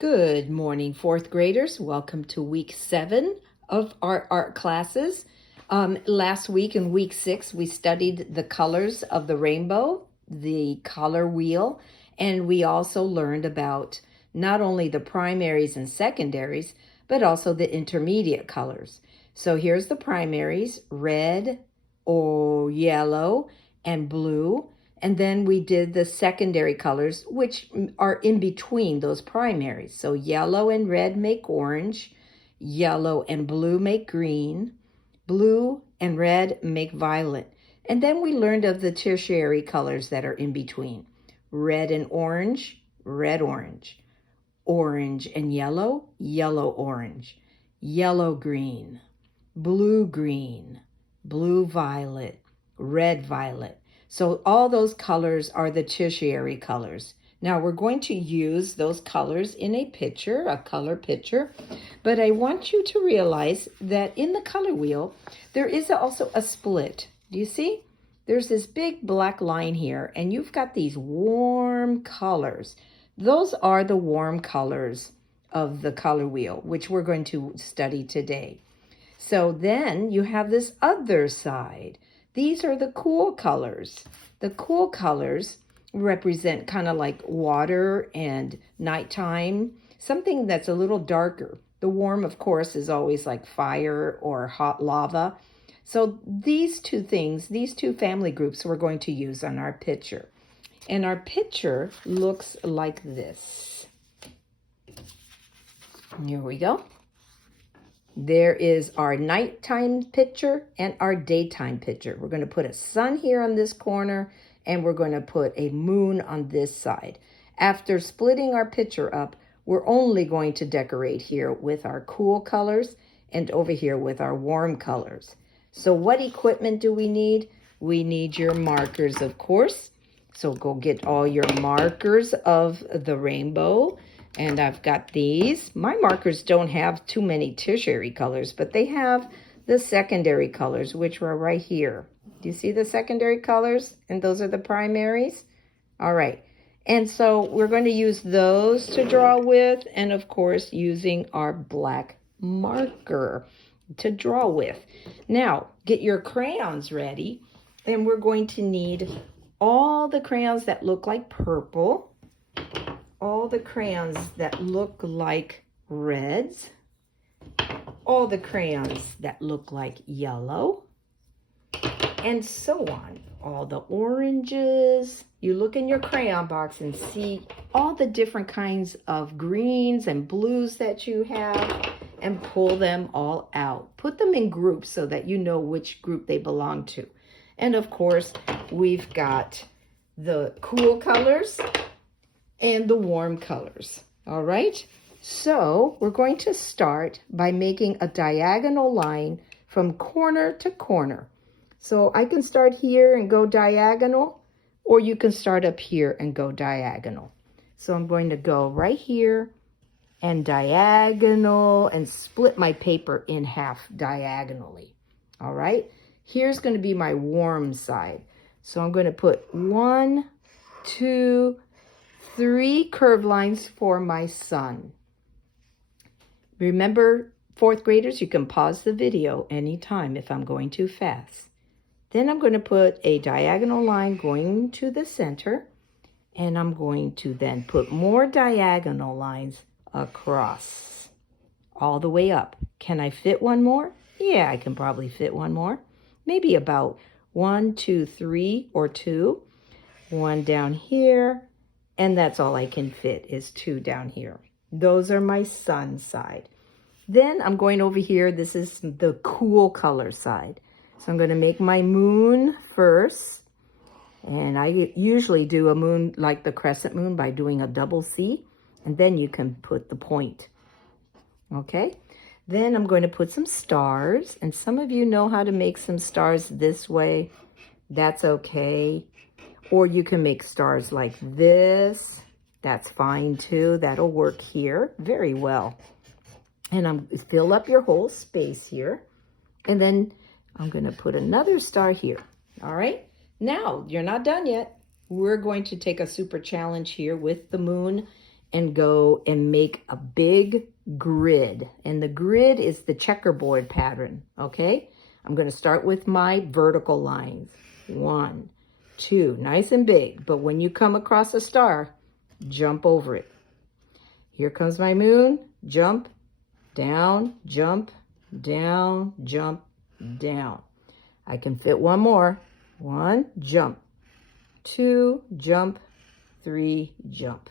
Good morning, fourth graders. Welcome to week 7 of our art classes. Last week in week 6, we studied the colors of the rainbow, the color wheel, and we also learned about not only the primaries and secondaries, but also the intermediate colors. So here's the primaries: red, or yellow, and blue. And then we did the secondary colors, which are in between those primaries. So yellow and red make orange, yellow and blue make green, blue and red make violet. And then we learned of the tertiary colors that are in between: red and orange, red orange, orange and yellow, yellow orange, yellow green, blue violet, red violet. So all those colors are the tertiary colors. Now we're going to use those colors in a picture, a color picture, but I want you to realize that in the color wheel, there is also a split. Do you see? There's this big black line here, and you've got these warm colors. Those are the warm colors of the color wheel, which we're going to study today. So then you have this other side. These are the cool colors. The cool colors represent kind of like water and nighttime, something that's a little darker. The warm, of course, is always like fire or hot lava. So these two things, these two family groups, we're going to use on our picture. And our picture looks like this. Here we go. There is our nighttime picture and our daytime picture. We're going to put a sun here on this corner, and we're going to put a moon on this side. After splitting our picture up, we're only going to decorate here with our cool colors and over here with our warm colors. So what equipment do we need? We need your markers, of course. So go get all your markers of the rainbow. And I've got these. My markers don't have too many tertiary colors, but they have the secondary colors, which are right here. Do you see the secondary colors? And those are the primaries? All right. And so we're going to use those to draw with, and of course, using our black marker to draw with. Now, get your crayons ready, and we're going to need all the crayons that look like purple, all the crayons that look like reds, all the crayons that look like yellow, and so on. All the oranges. You look in your crayon box and see all the different kinds of greens and blues that you have, and pull them all out. Put them in groups so that you know which group they belong to. And of course, we've got the cool colors and the warm colors. All right, so we're going to start by making a diagonal line from corner to corner. So I can start here and go diagonal, or you can start up here and go diagonal. So I'm going to go right here and diagonal and split my paper in half diagonally. All right, here's going to be my warm side. So I'm going to put 1, 2, 3 curved lines for my sun. Remember, fourth graders, you can pause the video anytime if I'm going too fast. Then I'm going to put a diagonal line going to the center, and I'm going to then put more diagonal lines across all the way up. Can I fit one more? Yeah, I can probably fit one more. Maybe about 1, 2, 3, or 2. 1 down here. And that's all I can fit is 2 down here. Those are my sun side. Then I'm going over here. This is the cool color side. So I'm going to make my moon first. And I usually do a moon like the crescent moon by doing a double C. And then you can put the point. Okay. Then I'm going to put some stars. And some of you know how to make some stars this way. That's okay. Or you can make stars like this. That's fine too. That'll work here very well. And I'm fill up your whole space here. And then I'm going to put another star here. All right. Now, you're not done yet. We're going to take a super challenge here with the moon and go and make a big grid. And the grid is the checkerboard pattern, okay? I'm going to start with my vertical lines. 1, 2, nice and big. But when you come across a star, jump over it. Here comes my moon. Jump, down, jump, down, jump, down. I can fit one more. 1, jump. 2, jump. 3, jump.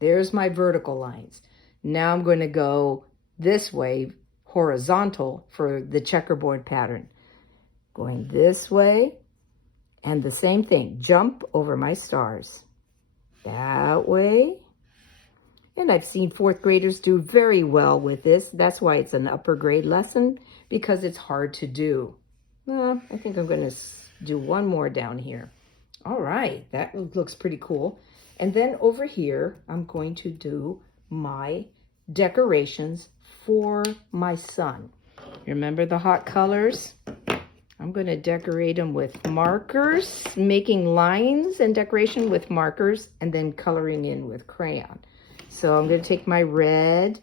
There's my vertical lines. Now I'm going to go this way, horizontal, for the checkerboard pattern. Going this way, and the same thing. Jump over my stars. That way. And I've seen 4th graders do very well with this. That's why it's an upper grade lesson, because it's hard to do. Well, I think I'm going to do one more down here. All right, that looks pretty cool. And then over here, I'm going to do my decorations for my sun. Remember the hot colors? I'm going to decorate them with markers, making lines and decoration with markers, and then coloring in with crayon. So I'm going to take my red,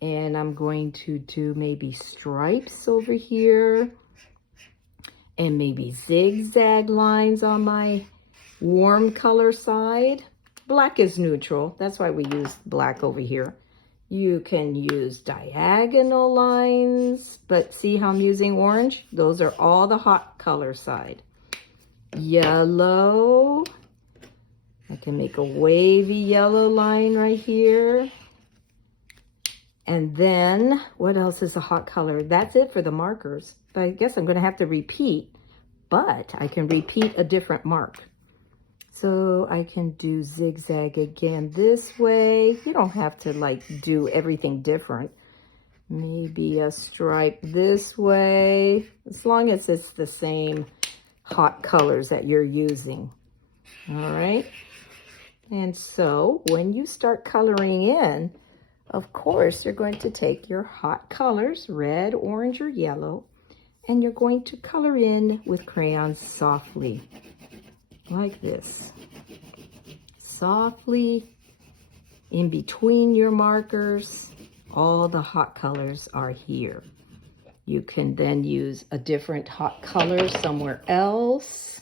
and I'm going to do maybe stripes over here, and maybe zigzag lines on my warm color side. Black is neutral. That's why we use black over here. You can use diagonal lines, but see how I'm using orange? Those are all the hot color side. Yellow. I can make a wavy yellow line right here. And then, what else is a hot color? That's it for the markers. But I guess I'm going to have to repeat, but I can repeat a different mark. So I can do zigzag again this way. You don't have to like do everything different. Maybe a stripe this way, as long as it's the same hot colors that you're using. All right. And so when you start coloring in, of course, you're going to take your hot colors, red, orange, or yellow, and you're going to color in with crayons softly. Like this. Softly in between your markers, all the hot colors are here. You can then use a different hot color somewhere else.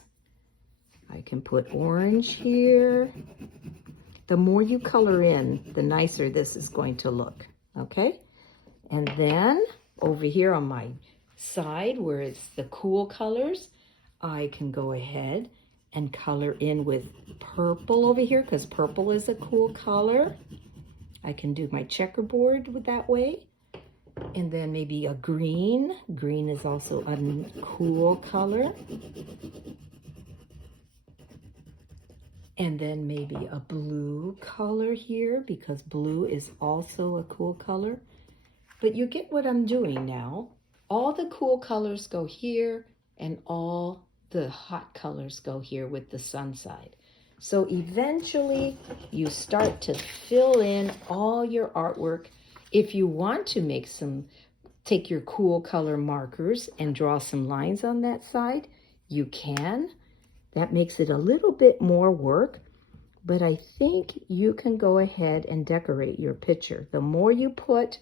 I can put orange here. The more you color in, the nicer this is going to look, okay? And then over here on my side where it's the cool colors, I can go ahead and color in with purple over here, because purple is a cool color. I can do my checkerboard with that way. And then maybe a green. Green is also a cool color. And then maybe a blue color here, because blue is also a cool color. But you get what I'm doing now. All the cool colors go here, and all the hot colors go here with the sun side. So eventually you start to fill in all your artwork. If you want to make take your cool color markers and draw some lines on that side, you can. That makes it a little bit more work, but I think you can go ahead and decorate your picture. The more you put,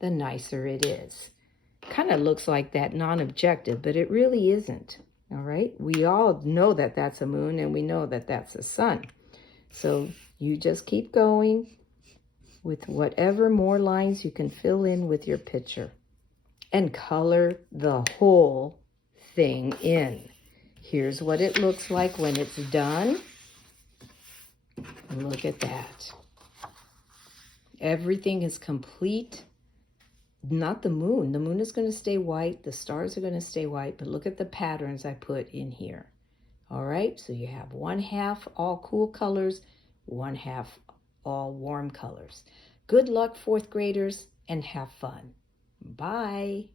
the nicer it is. Kind of looks like that non-objective, but it really isn't. All right, we all know that that's a moon, and we know that that's a sun. So you just keep going with whatever more lines you can fill in with your picture, and color the whole thing in. Here's what it looks like when it's done. Look at that. Everything is complete. Not the moon. The moon is going to stay white. The stars are going to stay white. But look at the patterns I put in here. All right. So you have 1/2 all cool colors, 1/2 all warm colors. Good luck, 4th graders, and have fun. Bye.